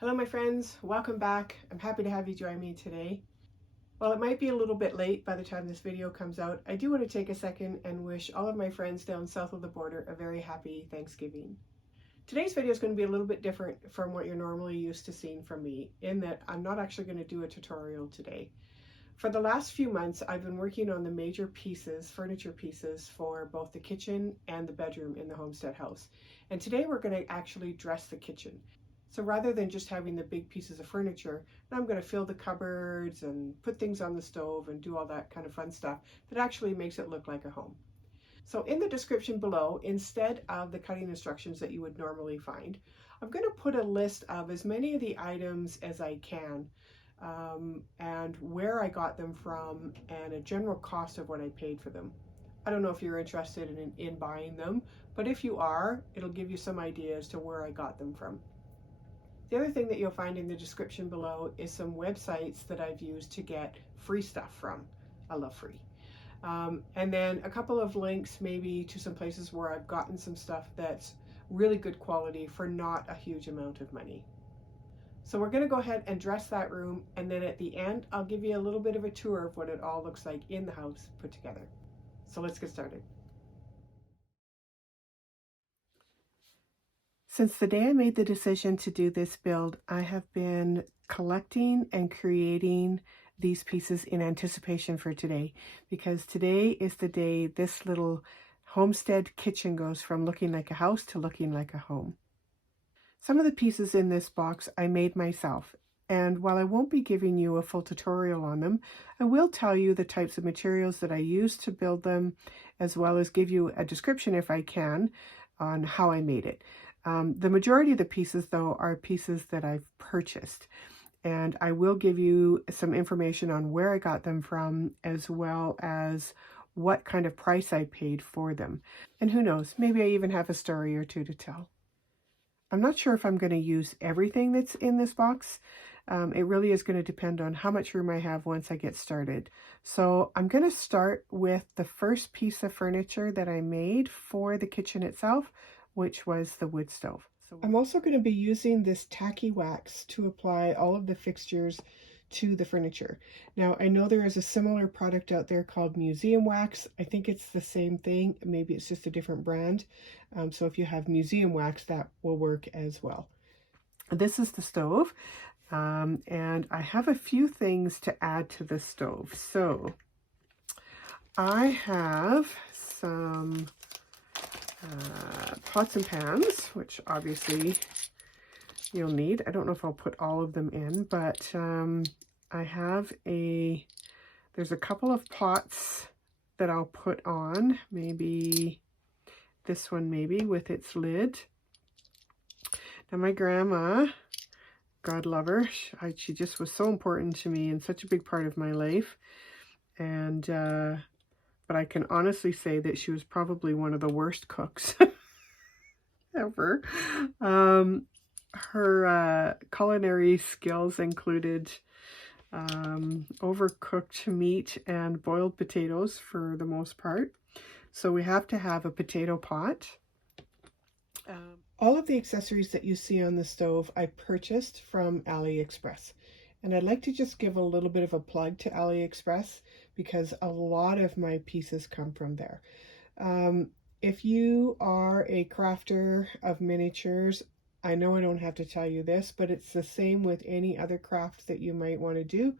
Hello my friends, welcome back. I'm happy to have you join me today. While it might be a little bit late by the time this video comes out, I do want to take a second and wish all of my friends down south of the border a very happy Thanksgiving. Today's video is going to be a little bit different from what you're normally used to seeing from me, in that I'm not actually going to do a tutorial today. For the last few months, I've been working on the major pieces, furniture pieces, for both the kitchen and the bedroom in the homestead house. And today we're going to actually dress the kitchen. So rather than just having the big pieces of furniture, I'm going to fill the cupboards and put things on the stove and do all that kind of fun stuff that actually makes it look like a home. So in the description below, instead of the cutting instructions that you would normally find, I'm going to put a list of as many of the items as I can, and where I got them from and a general cost of what I paid for them. I don't know if you're interested in buying them, but if you are, it'll give you some idea as to where I got them from. The other thing that you'll find in the description below is some websites that I've used to get free stuff from. I love free. And then a couple of links maybe to some places where I've gotten some stuff that's really good quality for not a huge amount of money. So we're going to go ahead and dress that room, and then at the end I'll give you a little bit of a tour of what it all looks like in the house put together. So let's get started. Since the day I made the decision to do this build, I have been collecting and creating these pieces in anticipation for today, because today is the day this little homestead kitchen goes from looking like a house to looking like a home. Some of the pieces in this box I made myself, and while I won't be giving you a full tutorial on them, I will tell you the types of materials that I used to build them, as well as give you a description, if I can, on how I made it. The majority of the pieces, though, are pieces that I've purchased, and I will give you some information on where I got them from, as well as what kind of price I paid for them. And who knows, maybe I even have a story or two to tell. I'm not sure if I'm going to use everything that's in this box. It really is going to depend on how much room I have once I get started. So I'm going to start with the first piece of furniture that I made for the kitchen itself, which was the wood stove. So I'm also going to be using this tacky wax to apply all of the fixtures to the furniture. Now, I know there is a similar product out there called museum wax. I think it's the same thing. Maybe it's just a different brand. So if you have museum wax, that will work as well. This is the stove, and I have a few things to add to the stove. So I have some pots and pans, which obviously you'll need. I don't know if I'll put all of them in, but I have there's a couple of pots that I'll put on, maybe this one maybe with its lid. Now my grandma, God love her, she just was so important to me and such a big part of my life, and but I can honestly say that she was probably one of the worst cooks ever. Her culinary skills included overcooked meat and boiled potatoes for the most part. So we have to have a potato pot. All of the accessories that you see on the stove I purchased from AliExpress. And I'd like to just give a little bit of a plug to AliExpress, because a lot of my pieces come from there. If you are a crafter of miniatures, I know I don't have to tell you this, but it's the same with any other craft that you might want to do.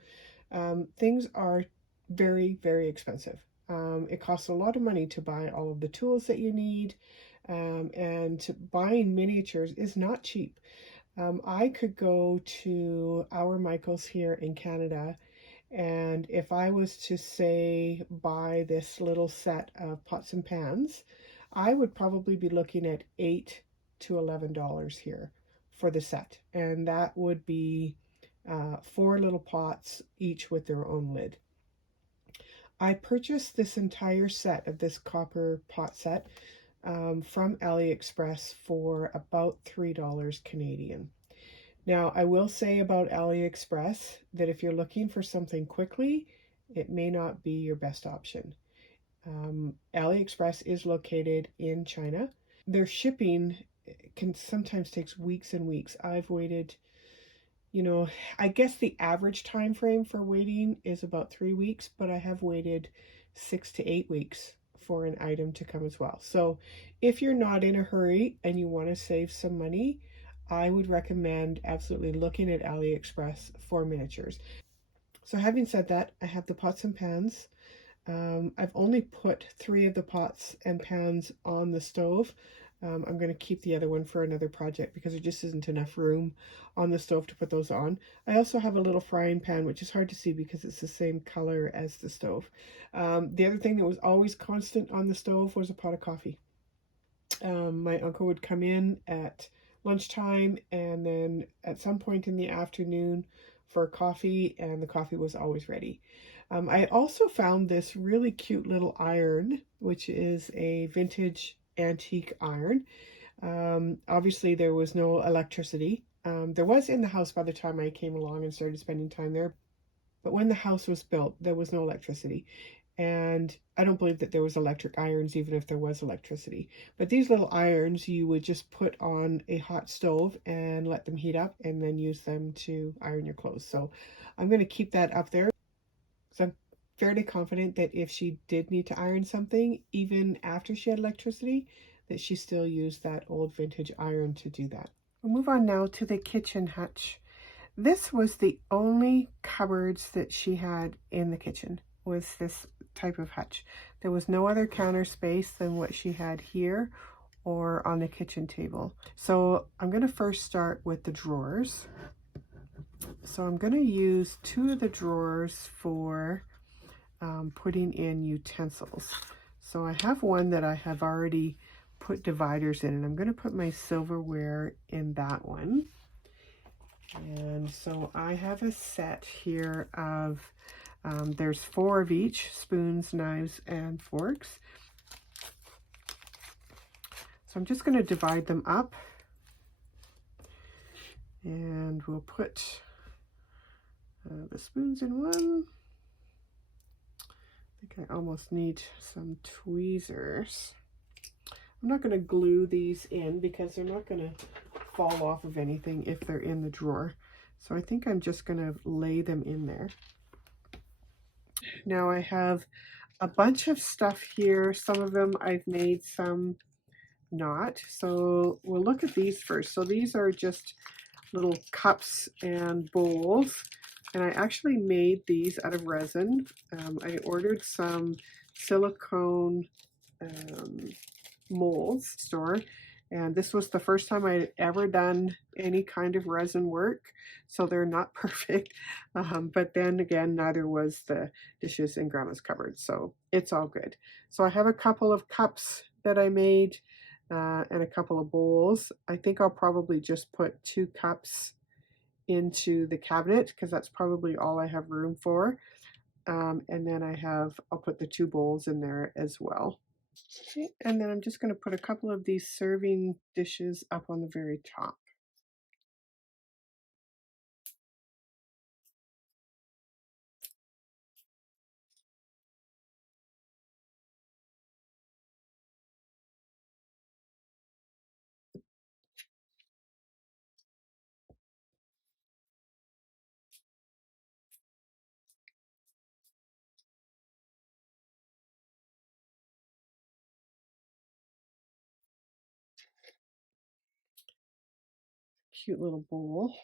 Things are very, very expensive. It costs a lot of money to buy all of the tools that you need, and buying miniatures is not cheap. I could go to our Michael's here in Canada, and if I was to say buy this little set of pots and pans, I would probably be looking at $8 to $11 here for the set, and that would be 4 little pots, each with their own lid. I purchased this entire set of this copper pot set from AliExpress for about $3 Canadian. Now, I will say about AliExpress that if you're looking for something quickly, it may not be your best option. AliExpress is located in China. Their shipping can sometimes takes weeks and weeks. I've waited You know, I guess the average time frame for waiting is about 3 weeks, but I have waited 6 to 8 weeks for an item to come as well. So if you're not in a hurry and you want to save some money, I would recommend absolutely looking at AliExpress for miniatures. So having said that, I have the pots and pans. I've only put 3 of the pots and pans on the stove. I'm going to keep the other one for another project because there just isn't enough room on the stove to put those on. I also have a little frying pan, which is hard to see because it's the same color as the stove. The other thing that was always constant on the stove was a pot of coffee. My uncle would come in at lunchtime and then at some point in the afternoon for coffee, and the coffee was always ready. I also found this really cute little iron, which is a vintage antique iron. Obviously, there was no electricity. There was in the house by the time I came along and started spending time there, but when the house was built, there was no electricity. And I don't believe that there was electric irons even if there was electricity. But these little irons you would just put on a hot stove and let them heat up and then use them to iron your clothes. So I'm going to keep that up there. So I'm fairly confident that if she did need to iron something, even after she had electricity, that she still used that old vintage iron to do that. We'll move on now to the kitchen hutch. This was the only cupboards that she had in the kitchen, was this type of hutch. There was no other counter space than what she had here or on the kitchen table. So I'm going to first start with the drawers. So I'm going to use 2 of the drawers for putting in utensils. So I have one that I have already put dividers in, and I'm going to put my silverware in that one. And so I have a set here of, there's 4 of each, spoons, knives, and forks. So I'm just going to divide them up, and we'll put the spoons in one. I think I almost need some tweezers. I'm not going to glue these in because they're not going to fall off of anything if they're in the drawer. So I think I'm just going to lay them in there. Now I have a bunch of stuff here. Some of them I've made, some not. So we'll look at these first. So these are just little cups and bowls. And I actually made these out of resin. I ordered some silicone molds store, and this was the first time I had ever done any kind of resin work, so they're not perfect, but then again, neither was the dishes in grandma's cupboard, so it's all good. So I have a couple of cups that I made and a couple of bowls. I think I'll probably just put 2 cups into the cabinet because that's probably all I have room for, and then I'll put the 2 bowls in there as well. Okay, and then I'm just going to put a couple of these serving dishes up on the very top. Cute little bowl.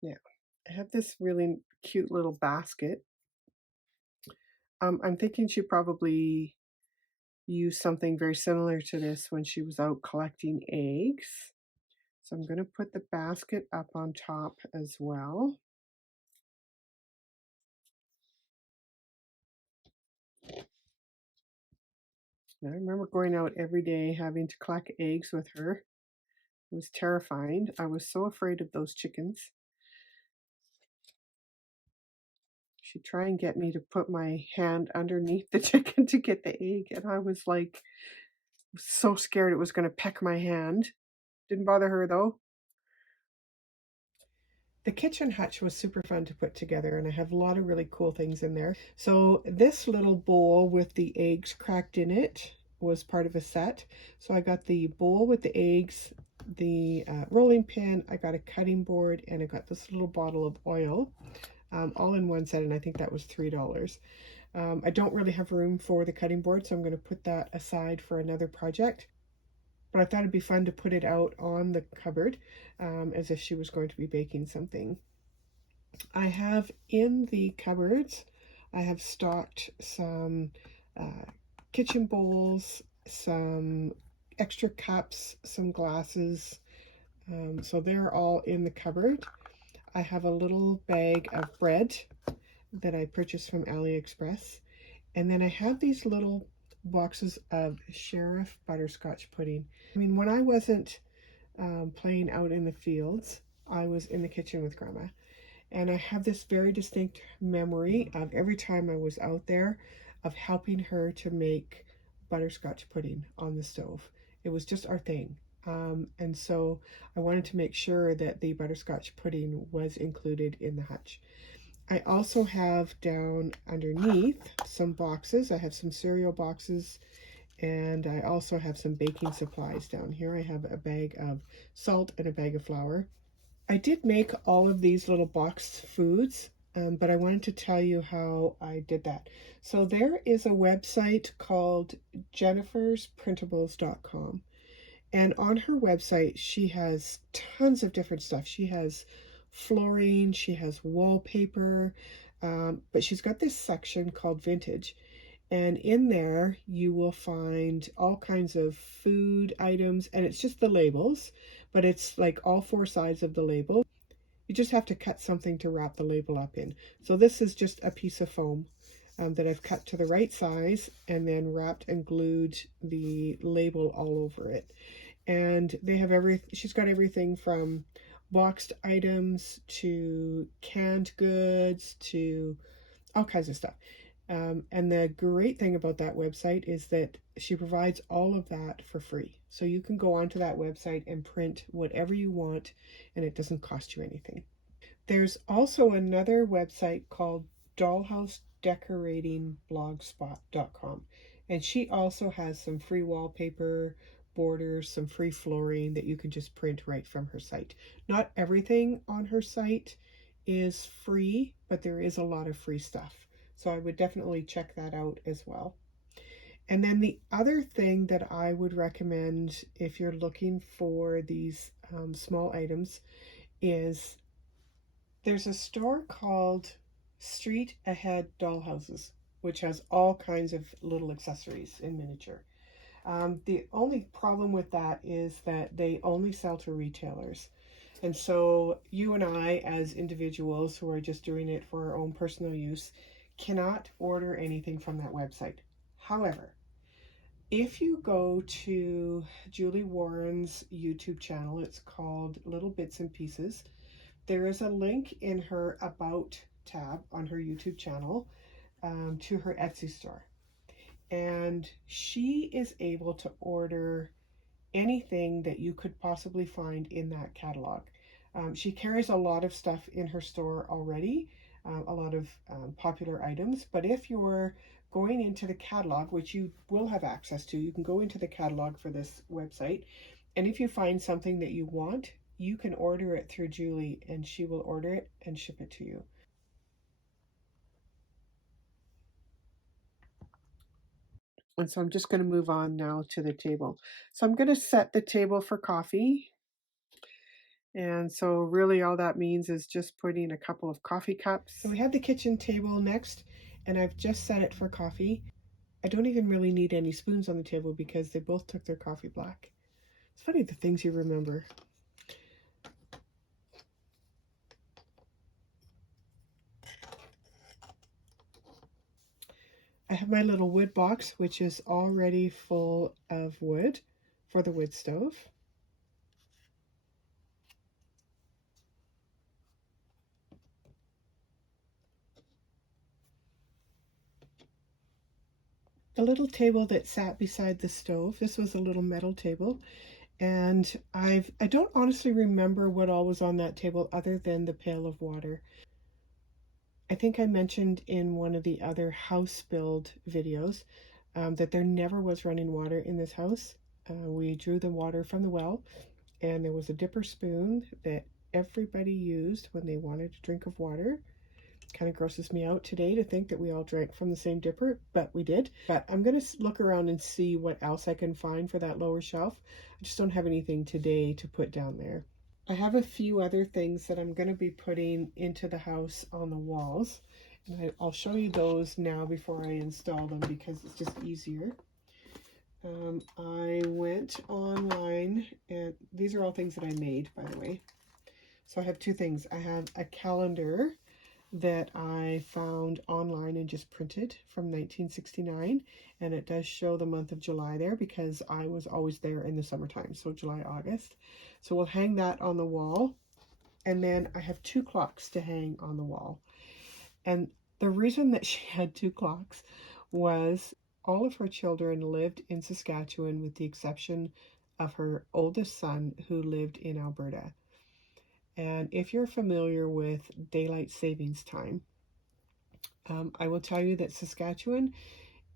Now, I have this really cute little basket. I'm thinking she probably used something very similar to this when she was out collecting eggs. So I'm going to put the basket up on top as well. Now, I remember going out every day having to collect eggs with her. It was terrifying. I was so afraid of those chickens. She'd try and get me to put my hand underneath the chicken to get the egg, and I was like so scared it was going to peck my hand. Didn't bother her though. The kitchen hutch was super fun to put together, and I have a lot of really cool things in there. So this little bowl with the eggs cracked in it was part of a set. So I got the bowl with the eggs, the rolling pin, I got a cutting board, and I got this little bottle of oil, all in one set, and I think that was $3. I don't really have room for the cutting board, so I'm going to put that aside for another project. But I thought it'd be fun to put it out on the cupboard as if she was going to be baking something. I have in the cupboards, I have stocked some kitchen bowls, some extra cups, some glasses. So they're all in the cupboard. I have a little bag of bread that I purchased from AliExpress. And then I have these little boxes of Sheriff butterscotch pudding. I mean, when I wasn't playing out in the fields, I was in the kitchen with Grandma. And I have this very distinct memory of every time I was out there of helping her to make butterscotch pudding on the stove. It was just our thing. And so I wanted to make sure that the butterscotch pudding was included in the hutch. I also have down underneath some boxes. I have some cereal boxes, and I also have some baking supplies down here. I have a bag of salt and a bag of flour. I did make all of these little boxed foods, but I wanted to tell you how I did that. So there is a website called jennifersprintables.com. And on her website, she has tons of different stuff. She has flooring, she has wallpaper, but she's got this section called vintage. And in there, you will find all kinds of food items, and it's just the labels, but it's like all four sides of the label. You just have to cut something to wrap the label up in. So this is just a piece of foam that I've cut to the right size and then wrapped and glued the label all over it. And they have she's got everything from boxed items to canned goods to all kinds of stuff. And the great thing about that website is that she provides all of that for free. So you can go onto that website and print whatever you want, and it doesn't cost you anything. There's also another website called dollhousedecoratingblogspot.com, and she also has some free wallpaper, borders, some free flooring that you can just print right from her site. Not everything on her site is free, but there is a lot of free stuff. So I would definitely check that out as well. And then the other thing that I would recommend if you're looking for these small items is there's a store called Street Ahead Dollhouses, which has all kinds of little accessories in miniature. The only problem with that is that they only sell to retailers. And so you and I, as individuals who are just doing it for our own personal use, cannot order anything from that website. However, if you go to Julie Warren's YouTube channel, it's called Little Bits and Pieces. There is a link in her About tab on her YouTube channel to her Etsy store. And she is able to order anything that you could possibly find in that catalog. She carries a lot of stuff in her store already, a lot of popular items. But if you're going into the catalog, which you will have access to, you can go into the catalog for this website. And if you find something that you want, you can order it through Julie and she will order it and ship it to you. And so I'm just going to move on now to the table. So I'm going to set the table for coffee. And so really all that means is just putting a couple of coffee cups. So we have the kitchen table next, and I've just set it for coffee. I don't even really need any spoons on the table because they both took their coffee black. It's funny the things you remember. I have my little wood box, which is already full of wood for the wood stove. the little table that sat beside the stove. This was a little metal table, and I don't honestly remember what all was on that table other than the pail of water. I think I mentioned in one of the other house build videos that there never was running water in this house. We drew the water from the well, and there was a dipper spoon that everybody used when they wanted a drink of water. Kind of grosses me out today to think that we all drank from the same dipper, but we did. But I'm going to look around and see what else I can find for that lower shelf. I just don't have anything today to put down there. I have a few other things that I'm going to be putting into the house on the walls. And I'll show you those now before I install them because it's just easier. I went online, and these are all things that I made, by the way. So I have two things. I have a calendar that I found online and just printed from 1969, and it does show the month of July there because I was always there in the summertime, so July, August. So we'll hang that on the wall, and then I have two clocks to hang on the wall. And the reason that she had two clocks was all of her children lived in Saskatchewan with the exception of her oldest son who lived in Alberta. And if you're familiar with daylight savings time, I will tell you that Saskatchewan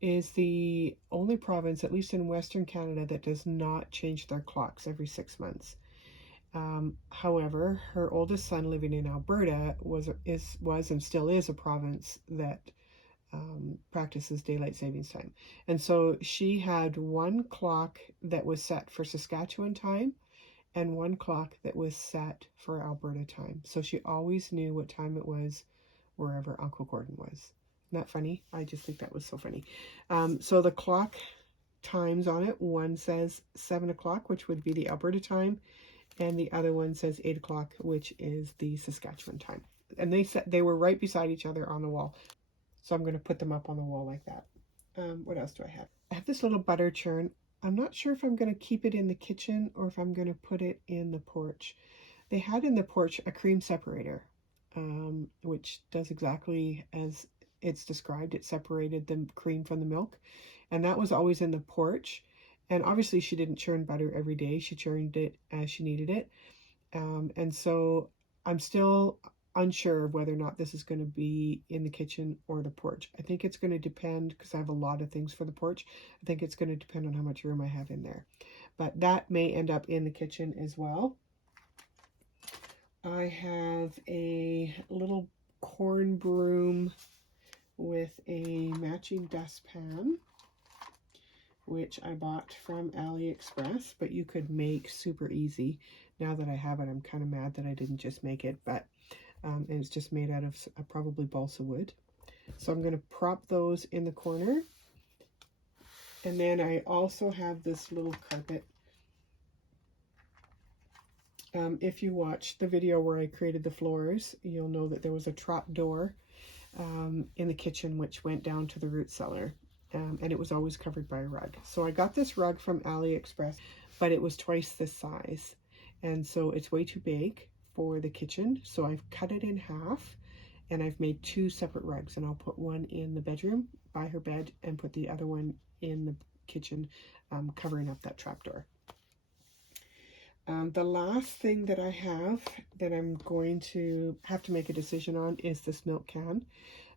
is the only province, at least in Western Canada, that does not change their clocks every 6 months. However, her oldest son living in Alberta was and still is a province that practices daylight savings time. And so she had one clock that was set for Saskatchewan time and one clock that was set for Alberta time. So she always knew what time it was wherever Uncle Gordon was. Isn't that funny? I just think that was so funny. So the clock times on it, one says 7 o'clock, which would be the Alberta time, and the other one says 8 o'clock, which is the Saskatchewan time. And they were right beside each other on the wall. So I'm going to put them up on the wall like that. What else do I have? I have this little butter churn. I'm not sure if I'm going to keep it in the kitchen or if I'm going to put it in the porch. They had in the porch a cream separator, which does exactly as it's described. It separated the cream from the milk, and that was always in the porch. And obviously she didn't churn butter every day. She churned it as she needed it. And so I'm still unsure of whether or not this is going to be in the kitchen or the porch. I think it's going to depend because I have a lot of things for the porch. I think it's going to depend on how much room I have in there. But that may end up in the kitchen as well. I have a little corn broom with a matching dustpan, which I bought from AliExpress, but you could make super easy. Now that I have it, I'm kind of mad that I didn't just make it, but and it's just made out of probably balsa wood. So I'm going to prop those in the corner. And then I also have this little carpet. If you watch the video where I created the floors, you'll know that there was a trap door in the kitchen which went down to the root cellar. And it was always covered by a rug. So I got this rug from AliExpress, but it was twice this size. And so it's way too big for the kitchen. So I've cut it in half and I've made two separate rugs, and I'll put one in the bedroom by her bed and put the other one in the kitchen, covering up that trapdoor. The last thing that I have that I'm going to have to make a decision on is this milk can.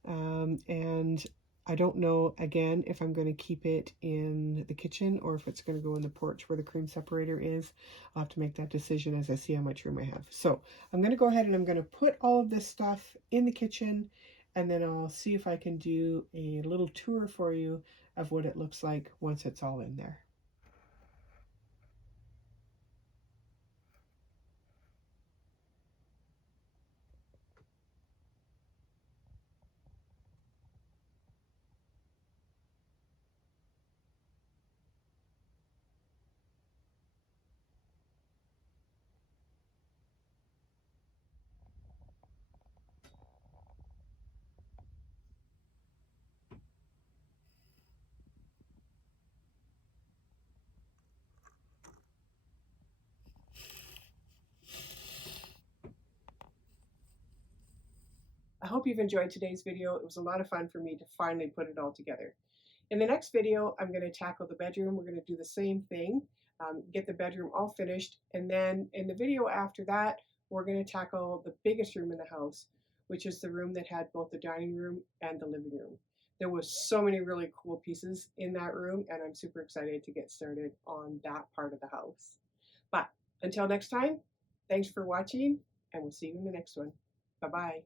And I don't know, again, if I'm going to keep it in the kitchen or if it's going to go in the porch where the cream separator is. I'll have to make that decision as I see how much room I have. So I'm going to go ahead and I'm going to put all of this stuff in the kitchen, and then I'll see if I can do a little tour for you of what it looks like once it's all in there. I hope you've enjoyed today's video. It was a lot of fun for me to finally put it all together. In the next video, I'm going to tackle the bedroom. We're going to do the same thing, get the bedroom all finished. And then in the video after that, we're going to tackle the biggest room in the house, which is the room that had both the dining room and the living room. There was so many really cool pieces in that room, and I'm super excited to get started on that part of the house. But until next time, thanks for watching, and we'll see you in the next one. Bye-bye.